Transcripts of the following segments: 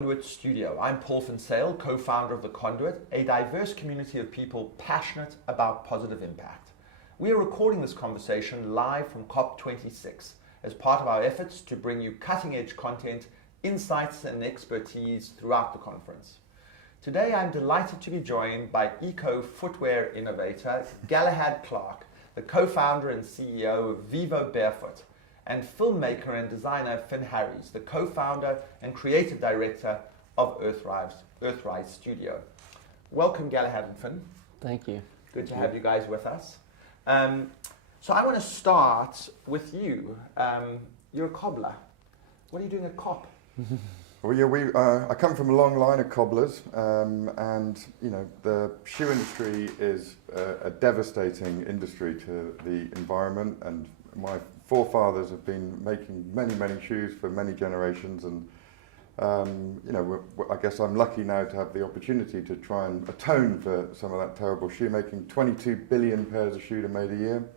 Conduit Studio. I'm Paul Finn Harries, co-founder of The Conduit, a diverse community of people passionate about positive impact. We are recording this conversation live from COP26 as part of our efforts to bring you cutting-edge content, insights and expertise throughout the conference. Today I'm delighted to be joined by eco-footwear innovator Galahad Clark, the co-founder and CEO of VivoBarefoot, and filmmaker and designer Finn Harries, the co-founder and creative director of Earthrise Studio. Welcome, Galahad and Finn. Thank you. Good to have you guys with us. So I want to start with you. You're a cobbler. What are you doing at COP? Well, yeah, I come from a long line of cobblers, and you know the shoe industry is a devastating industry to the environment, and my forefathers have been making many shoes for many generations, and you know, I guess I'm lucky now to have the opportunity to try and atone for some of that terrible shoemaking. 22 billion pairs of shoes are made a year.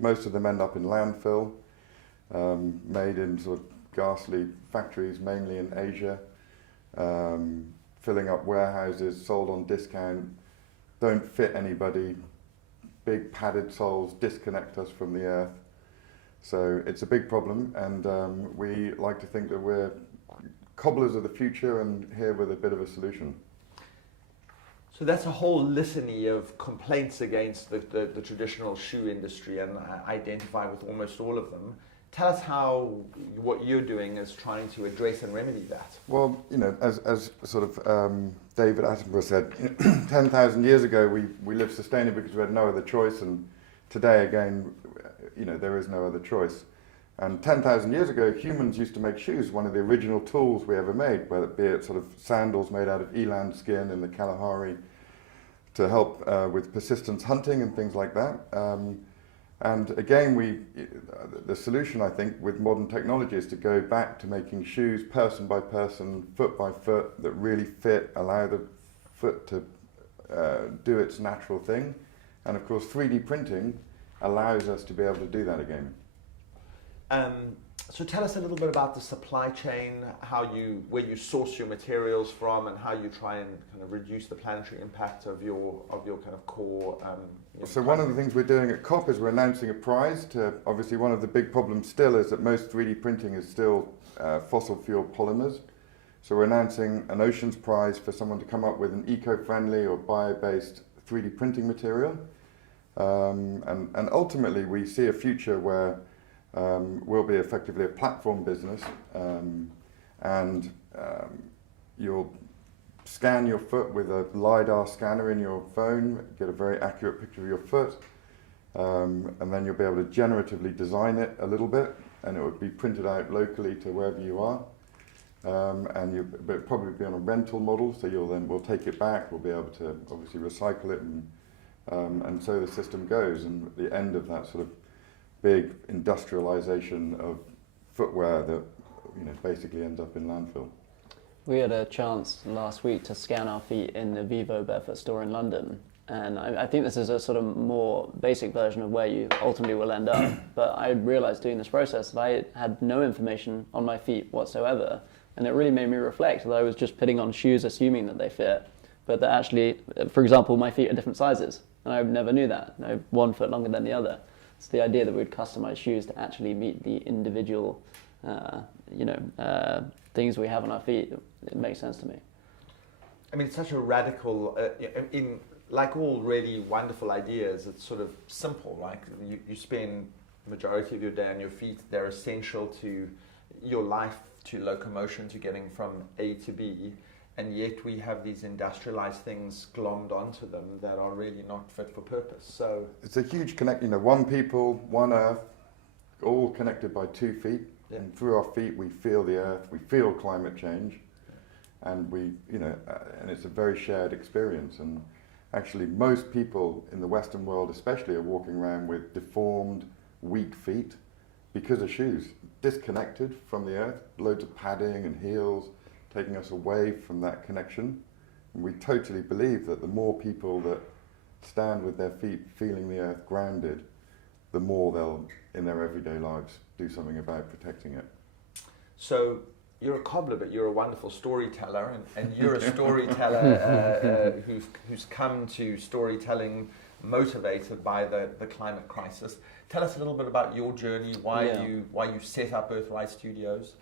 Most of them end up in landfill, made in sort of ghastly factories, mainly in Asia, filling up warehouses, sold on discount, don't fit anybody, big padded soles disconnect us from the earth. So it's a big problem, and we like to think that we're cobblers of the future and here with a bit of a solution. So that's a whole litany of complaints against the traditional shoe industry, and I identify with almost all of them. Tell us how what you're doing is trying to address and remedy that. Well, you know, as sort of David Attenborough said, 10,000 years ago we lived sustainably because we had no other choice, and today again, you know, there is no other choice. And 10,000 years ago, humans used to make shoes, one of the original tools we ever made, whether it be it sort of sandals made out of eland skin in the Kalahari to help with persistence hunting and things like that. And again, the solution, I think, with modern technology is to go back to making shoes person by person, foot by foot, that really fit, allow the foot to do its natural thing. And of course, 3D printing allows us to be able to do that again. So tell us a little bit about the supply chain, where you source your materials from, and how you try and kind of reduce the planetary impact of your kind of core. So one of the things we're doing at COP is we're announcing a prize to, obviously one of the big problems still is that most 3D printing is still fossil fuel polymers. So we're announcing an Oceans Prize for someone to come up with an eco-friendly or bio-based 3D printing material. And ultimately we see a future where we'll be effectively a platform business, and you'll scan your foot with a LiDAR scanner in your phone, get a very accurate picture of your foot, and then you'll be able to generatively design it a little bit, and it would be printed out locally to wherever you are. And you'll probably be on a rental model, so we'll take it back, we'll be able to obviously recycle it, and so the system goes, and at the end of that sort of big industrialization of footwear that, you know, basically ends up in landfill. We had a chance last week to scan our feet in the VivoBarefoot store in London, and I think this is a sort of more basic version of where you ultimately will end up. But I realized doing this process that I had no information on my feet whatsoever, and it really made me reflect that I was just putting on shoes assuming that they fit, but that actually, for example, my feet are different sizes, and I never knew that. I have one foot longer than the other. It's the idea that we'd customize shoes to actually meet the individual, things we have on our feet. It makes sense to me. I mean, it's such a radical, like all really wonderful ideas, it's sort of simple. Like you spend the majority of your day on your feet. They're essential to your life, to locomotion, to getting from A to B. And yet we have these industrialized things glommed onto them that are really not fit for purpose. So it's a huge connect, you know, one people, one earth, all connected by 2 feet. Yeah. And through our feet we feel the earth, we feel climate change, and we, you know, and it's a very shared experience. And actually most people in the Western world especially are walking around with deformed, weak feet because of shoes, disconnected from the earth, loads of padding and heels, taking us away from that connection. And we totally believe that the more people that stand with their feet feeling the earth grounded, the more they'll, in their everyday lives, do something about protecting it. So you're a cobbler, but you're a wonderful storyteller, and you're a storyteller who's come to storytelling motivated by the climate crisis. Tell us a little bit about your journey, why you set up Earthrise Studios.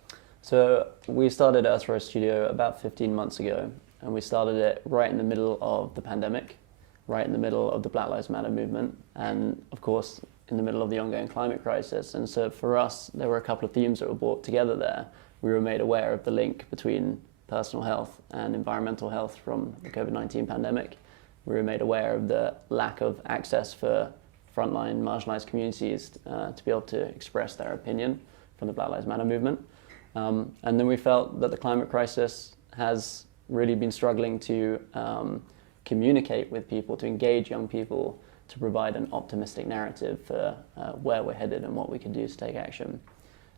So we started Earthrise Studio about 15 months ago, and we started it right in the middle of the pandemic, right in the middle of the Black Lives Matter movement, and of course in the middle of the ongoing climate crisis. And so for us, there were a couple of themes that were brought together there. We were made aware of the link between personal health and environmental health from the COVID-19 pandemic. We were made aware of the lack of access for frontline marginalized communities to be able to express their opinion from the Black Lives Matter movement. And then we felt that the climate crisis has really been struggling to communicate with people, to engage young people, to provide an optimistic narrative for where we're headed and what we can do to take action.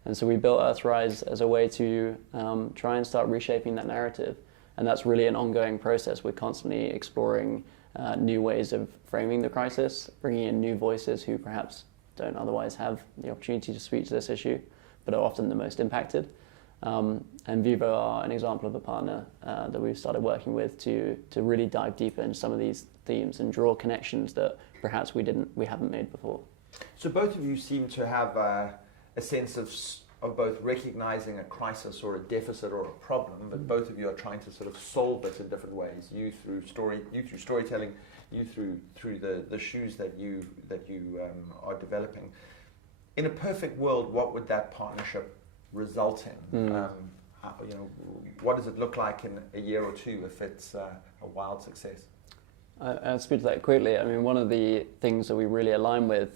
And so we built Earthrise as a way to try and start reshaping that narrative. And that's really an ongoing process. We're constantly exploring new ways of framing the crisis, bringing in new voices who perhaps don't otherwise have the opportunity to speak to this issue, but are often the most impacted. And Vivo are an example of a partner that we've started working with to really dive deeper into some of these themes and draw connections that perhaps we haven't made before. So both of you seem to have a sense of both recognizing a crisis or a deficit or a problem, but both of you are trying to sort of solve it in different ways. You through storytelling, you through the shoes that you are developing. In a perfect world, what would that partnership result in? What does it look like in a year or two if it's a wild success? I'll speak to that quickly. I mean, one of the things that we really align with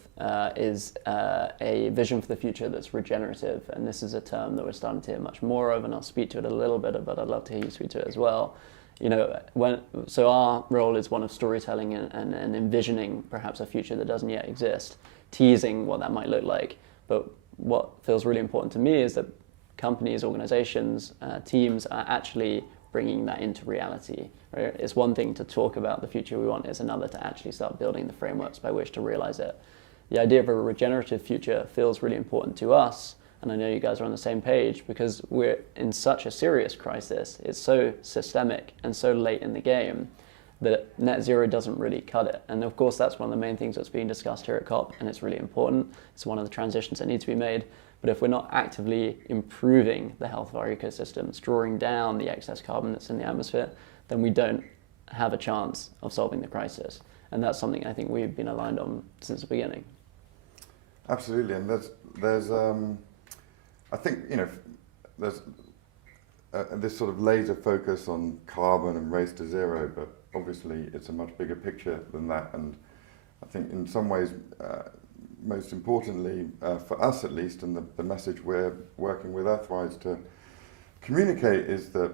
is a vision for the future that's regenerative, and this is a term that we're starting to hear much more of, and I'll speak to it a little bit, but I'd love to hear you speak to it as well. So our role is one of storytelling and envisioning perhaps a future that doesn't yet exist, teasing what that might look like. But what feels really important to me is that companies, organizations, teams are actually bringing that into reality. Right? It's one thing to talk about the future we want, it's another to actually start building the frameworks by which to realize it. The idea of a regenerative future feels really important to us, and I know you guys are on the same page, because we're in such a serious crisis. It's so systemic and so late in the game that net zero doesn't really cut it. And of course, that's one of the main things that's being discussed here at COP, and it's really important. It's one of the transitions that need to be made. But if we're not actively improving the health of our ecosystems, drawing down the excess carbon that's in the atmosphere, then we don't have a chance of solving the crisis. And that's something I think we've been aligned on since the beginning. Absolutely, and there's I think, there's this sort of laser focus on carbon and race to zero, but obviously it's a much bigger picture than that. And I think in some ways, most importantly, for us at least, and the message we're working with Earthrise to communicate is that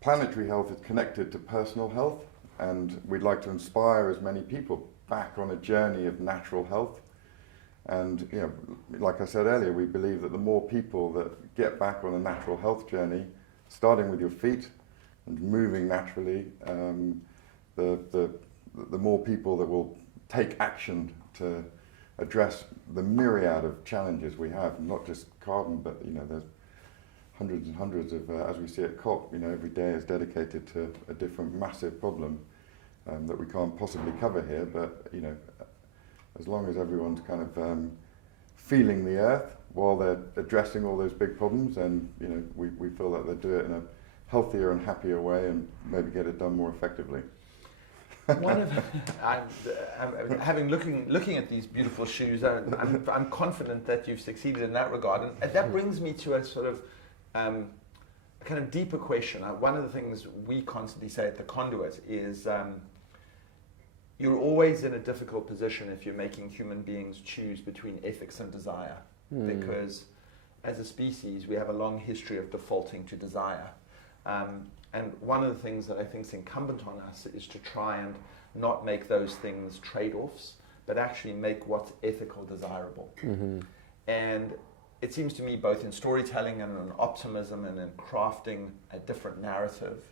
planetary health is connected to personal health, and we'd like to inspire as many people back on a journey of natural health. And like I said earlier, we believe that the more people that get back on a natural health journey, starting with your feet and moving naturally, the more people that will take action to address the myriad of challenges we have, not just carbon, but there's hundreds and hundreds of, as we see at COP, every day is dedicated to a different massive problem that we can't possibly cover here. But as long as everyone's kind of feeling the earth while they're addressing all those big problems, and we feel that they do it in a healthier and happier way, and maybe get it done more effectively. Looking at these beautiful shoes, I'm confident that you've succeeded in that regard, and that brings me to a sort of kind of deeper question. One of the things we constantly say at the Conduit is you're always in a difficult position if you're making human beings choose between ethics and desire, because as a species we have a long history of defaulting to desire. And one of the things that I think is incumbent on us is to try and not make those things trade-offs, but actually make what's ethical desirable. Mm-hmm. And it seems to me, both in storytelling and in optimism and in crafting a different narrative,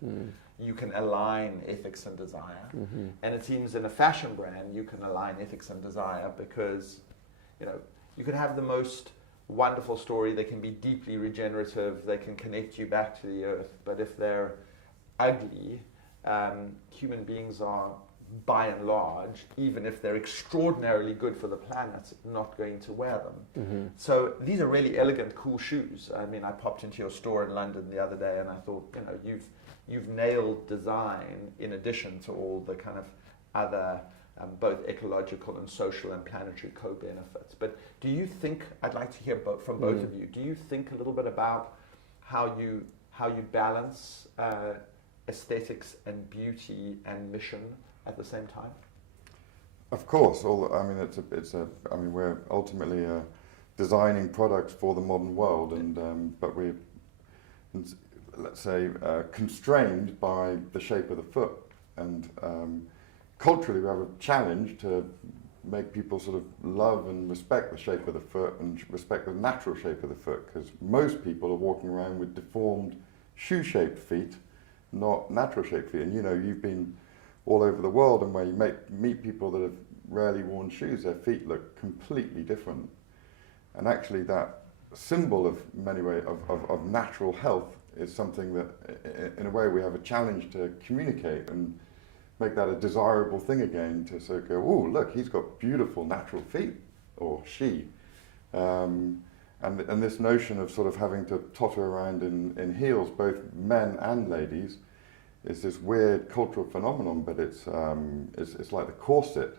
you can align ethics and desire. Mm-hmm. And it seems in a fashion brand, you can align ethics and desire, because you can have the most wonderful story. They can be deeply regenerative. They can connect you back to the earth. But if they're ugly, human beings are, by and large, even if they're extraordinarily good for the planet, not going to wear them. Mm-hmm. So these are really elegant, cool shoes. I mean, I popped into your store in London the other day, and I thought, you've nailed design in addition to all the kind of other both ecological and social and planetary co-benefits. But do you think, I'd like to hear from both of you, do you think a little bit about how you balance aesthetics and beauty and mission at the same time? Of course, we're ultimately designing products for the modern world, but we're, let's say, constrained by the shape of the foot. And culturally, we have a challenge to make people sort of love and respect the shape of the foot and respect the natural shape of the foot, because most people are walking around with deformed shoe-shaped feet, not natural-shaped feet. And you've been all over the world, and where you meet people that have rarely worn shoes, their feet look completely different. And actually that symbol of many ways of natural health is something that in a way we have a challenge to communicate and make that a desirable thing again, to sort of go, oh look, he's got beautiful natural feet, or she. And this notion of sort of having to totter around in heels, both men and ladies, is this weird cultural phenomenon, but it's like the corset,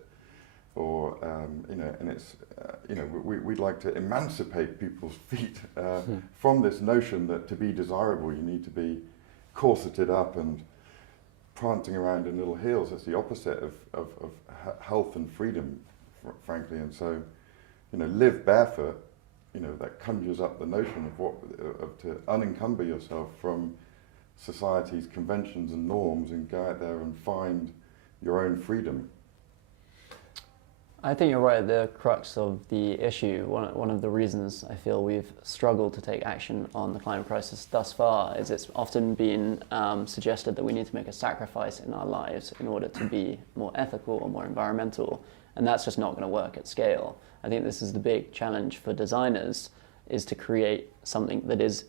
or and it's we'd like to emancipate people's feet from this notion that to be desirable you need to be corseted up and prancing around in little heels. It's the opposite of health and freedom, frankly. And so, live barefoot. That conjures up the notion of to unencumber yourself from society's conventions and norms and go out there and find your own freedom. I think you're right at the crux of the issue. One of the reasons I feel we've struggled to take action on the climate crisis thus far is it's often been suggested that we need to make a sacrifice in our lives in order to be more ethical or more environmental, and that's just not going to work at scale. I think this is the big challenge for designers, is to create something that is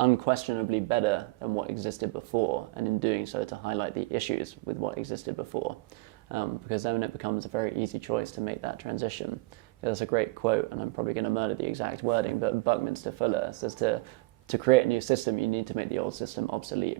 unquestionably better than what existed before, and in doing so to highlight the issues with what existed before. Because then it becomes a very easy choice to make that transition. There's a great quote, and I'm probably going to murder the exact wording, but Buckminster Fuller says to create a new system, you need to make the old system obsolete.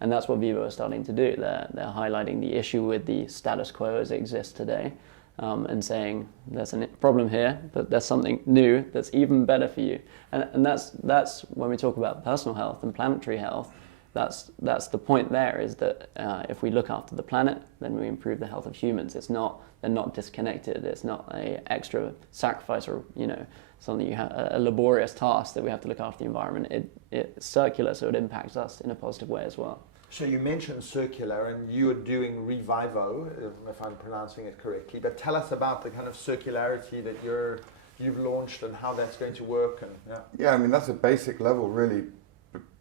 And that's what Vivo are starting to do. They're highlighting the issue with the status quo as it exists today, and saying there's a problem here, but there's something new that's even better for you. And that's when we talk about personal health and planetary health. That's the point there, is that if we look after the planet, then we improve the health of humans. They're not disconnected. It's not a extra sacrifice or something a laborious task that we have to look after the environment. It's circular, so it impacts us in a positive way as well. So you mentioned circular, and you are doing Revivo, if I'm pronouncing it correctly. But tell us about the kind of circularity that you've launched and how that's going to work. And I mean, that's a basic level, really,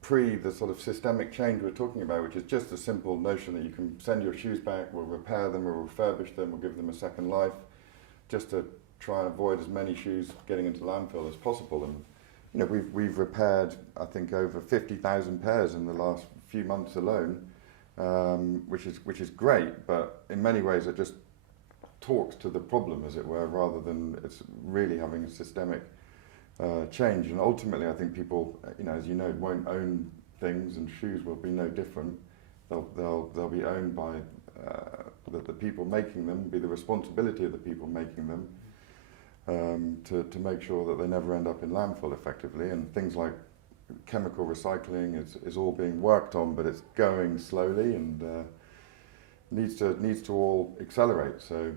pre the sort of systemic change we're talking about, which is just a simple notion that you can send your shoes back, we'll repair them, we'll refurbish them, we'll give them a second life, just to try and avoid as many shoes getting into landfill as possible. And we've repaired, I think, over 50,000 pairs in the last few months alone, which is great, but in many ways it just talks to the problem, as it were, rather than it's really having a systemic change. And ultimately, I think people, as you know, won't own things, and shoes will be no different. They'll be owned by the people making them, be the responsibility of the people making them, to make sure that they never end up in landfill effectively. And things like chemical recycling is all being worked on, but it's going slowly and needs to all accelerate. So.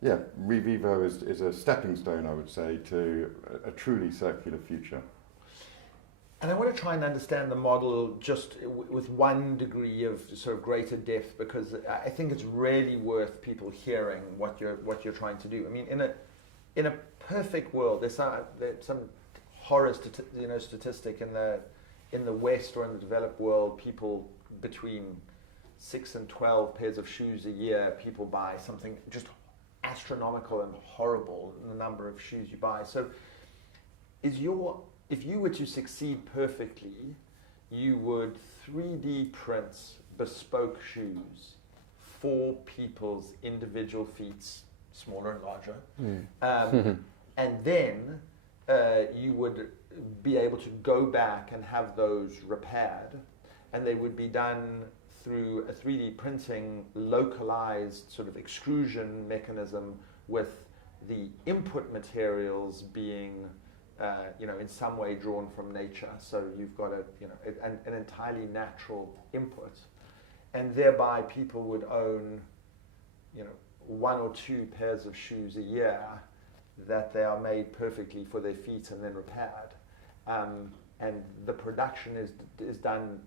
Revivo is a stepping stone, I would say, to a truly circular future. And I want to try and understand the model just with one degree of sort of greater depth, because I think it's really worth people hearing what you're trying to do. I mean, in a perfect world, there's some horror statistic in the West or in the developed world, people between 6 and 12 pairs of shoes a year, people buy something just astronomical and horrible in the number of shoes you buy. So if you were to succeed perfectly, you would 3D print bespoke shoes for people's individual feet, smaller and larger. And then you would be able to go back and have those repaired, and they would be done through a 3D printing localized sort of extrusion mechanism, with the input materials being in some way drawn from nature. So you've got an entirely natural input, and thereby people would own one or two pairs of shoes a year that they are made perfectly for their feet and then repaired. And the production is done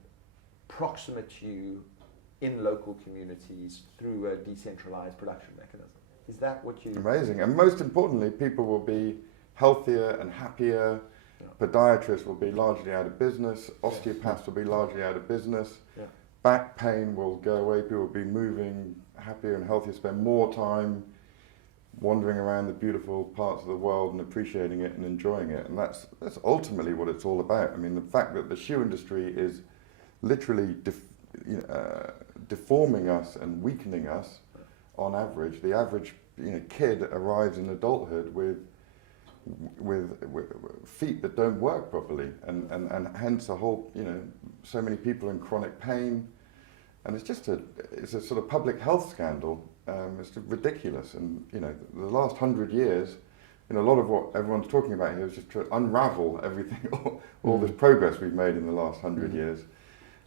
proximate to you in local communities through a decentralized production mechanism. Is that what you... Amazing. And most importantly, people will be healthier and happier. Yeah. Podiatrists will be largely out of business. Osteopaths will be largely out of business. Yeah. Back pain will go away. People will be moving happier and healthier, spend more time wandering around the beautiful parts of the world and appreciating it and enjoying it. And that's ultimately what it's all about. I mean, the fact that the shoe industry is literally deforming us and weakening us on average. The average kid arrives in adulthood with feet that don't work properly, and hence a whole so many people in chronic pain, and it's a sort of public health scandal. It's ridiculous, and the last 100 years, a lot of what everyone's talking about here is just to unravel everything, all this progress we've made in the last 100 years,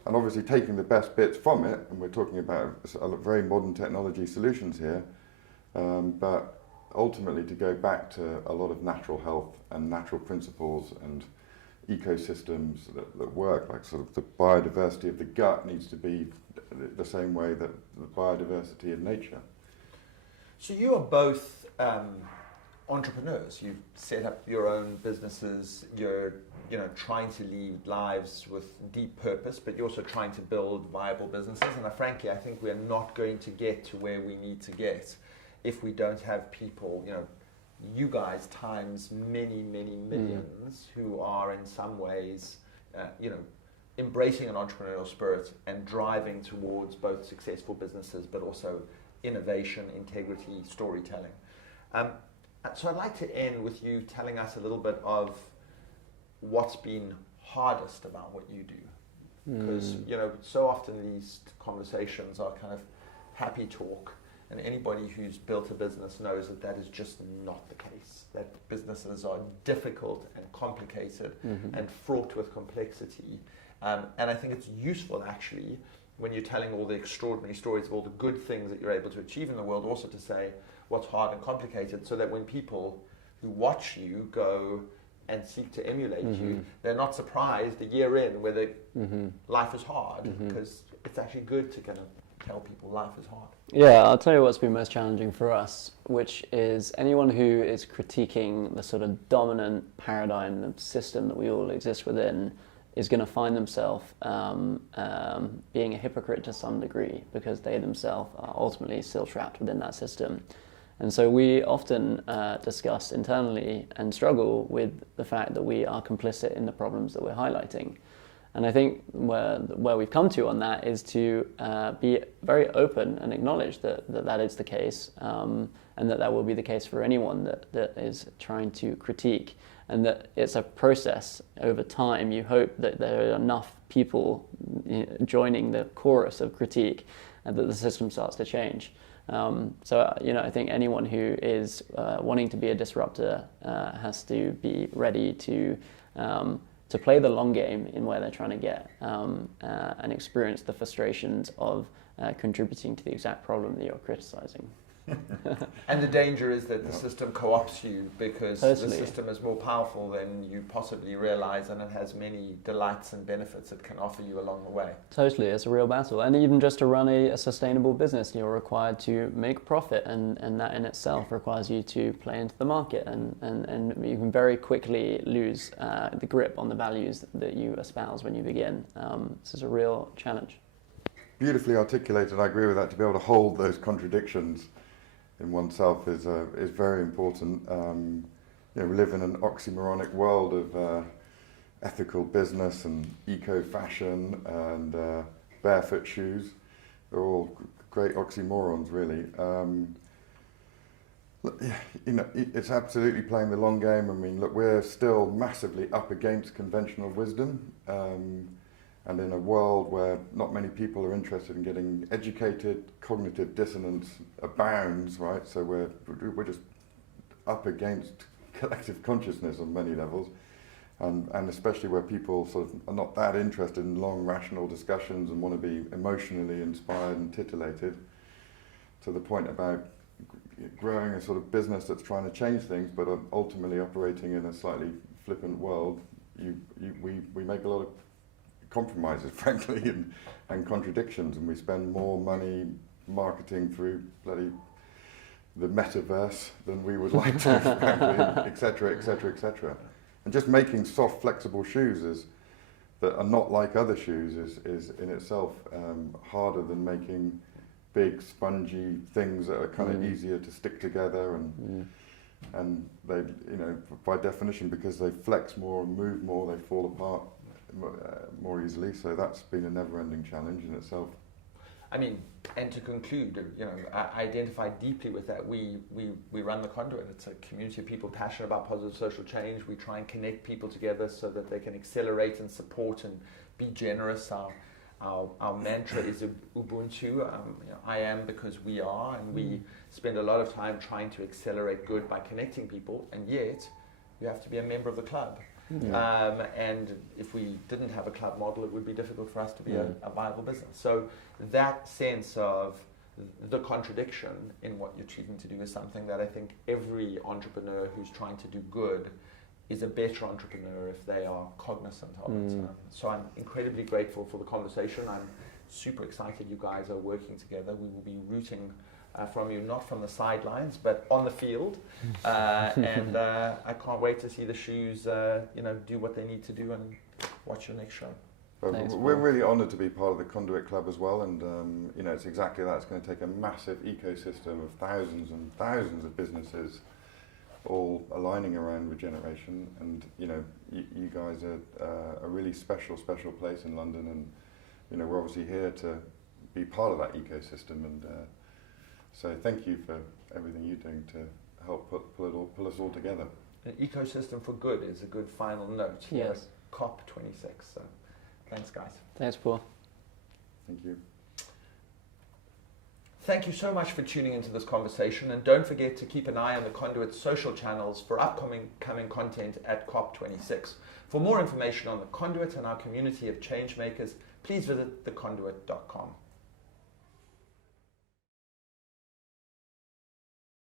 and obviously taking the best bits from it, and we're talking about very modern technology solutions here, but ultimately to go back to a lot of natural health and natural principles and ecosystems that work, like sort of the biodiversity of the gut needs to be the same way that the biodiversity of nature. So you are both entrepreneurs. You've set up your own businesses. You're trying to lead lives with deep purpose, but you're also trying to build viable businesses. And frankly, I think we're not going to get to where we need to get if we don't have people, you guys times many, many millions who are in some ways, embracing an entrepreneurial spirit and driving towards both successful businesses, but also innovation, integrity, storytelling. So I'd like to end with you telling us a little bit of what's been hardest about what you do. Because, so often these conversations are kind of happy talk, and anybody who's built a business knows that is just not the case. That businesses are difficult and complicated and fraught with complexity. And I think it's useful, actually, when you're telling all the extraordinary stories of all the good things that you're able to achieve in the world, also to say what's hard and complicated, so that when people who watch you go and seek to emulate you, they're not surprised a year in whether life is hard, because it's actually good to kind of tell people life is hard. Yeah, I'll tell you what's been most challenging for us, which is anyone who is critiquing the sort of dominant paradigm, the system that we all exist within, is going to find themselves being a hypocrite to some degree, because they themselves are ultimately still trapped within that system. And so we often discuss internally and struggle with the fact that we are complicit in the problems that we're highlighting. And I think where we've come to on that is to be very open and acknowledge that is the case, and that will be the case for anyone that is trying to critique, and that it's a process over time. You hope that there are enough people joining the chorus of critique and that the system starts to change. I think anyone who is wanting to be a disruptor has to be ready to play the long game in where they're trying to get, and experience the frustrations of contributing to the exact problem that you're criticizing. And the danger is that the system co-opts you, because the system is more powerful than you possibly realize, and it has many delights and benefits it can offer you along the way. Totally, it's a real battle. And even just to run a sustainable business, you're required to make profit, and that in itself requires you to play into the market, and you can very quickly lose the grip on the values that you espouse when you begin. This is a real challenge. Beautifully articulated, I agree with that, to be able to hold those contradictions in oneself is very important. You know, we live in an oxymoronic world of ethical business and eco-fashion and barefoot shoes. They're all great oxymorons, really. You know, it's absolutely playing the long game. I mean, look, we're still massively up against conventional wisdom, and in a world where not many people are interested in getting educated, cognitive dissonance abounds, right? So we're just up against collective consciousness on many levels, and especially where people sort of are not that interested in long, rational discussions and want to be emotionally inspired and titillated, to the point about growing a sort of business that's trying to change things, but ultimately operating in a slightly flippant world. We make a lot of compromises, frankly, and contradictions, and we spend more money marketing through bloody the metaverse than we would like to, frankly, etc., etc., etc. And just making soft, flexible shoes that are not like other shoes is in itself harder than making big, spongy things that are kind of easier to stick together, and they, you know, by definition, because they flex more and move more, they fall apart more easily. So that's been a never-ending challenge in itself. I mean, and to conclude, you know, I identify deeply with that. We run the Conduit. It's a community of people passionate about positive social change. We try and connect people together so that they can accelerate and support and be generous. Our mantra is Ubuntu. You know, I am because we are, and we spend a lot of time trying to accelerate good by connecting people, and yet you have to be a member of the club. And if we didn't have a club model, it would be difficult for us to be a viable business. So that sense of the contradiction in what you're choosing to do is something that I think every entrepreneur who's trying to do good is a better entrepreneur if they are cognizant of it. So I'm incredibly grateful for the conversation. I'm super excited you guys are working together. We will be rooting from you, not from the sidelines, but on the field. And I can't wait to see the shoes, you know, do what they need to do, and watch your next show. Thanks, we're Paul. really honoured to be part of the Conduit Club as well, and you know, it's exactly that. It's going to take a massive ecosystem of thousands and thousands of businesses all aligning around regeneration, and you know, you guys are a really special place in London, and you know, we're obviously here to be part of that ecosystem, and so thank you for everything you're doing to help pull us all together. An ecosystem for good is a good final note here Yes. at COP26. So thanks, guys. Thanks, Paul. Thank you. Thank you so much for tuning into this conversation, and don't forget to keep an eye on the Conduit's social channels for upcoming content at COP26. For more information on the Conduit and our community of change makers, please visit theconduit.com.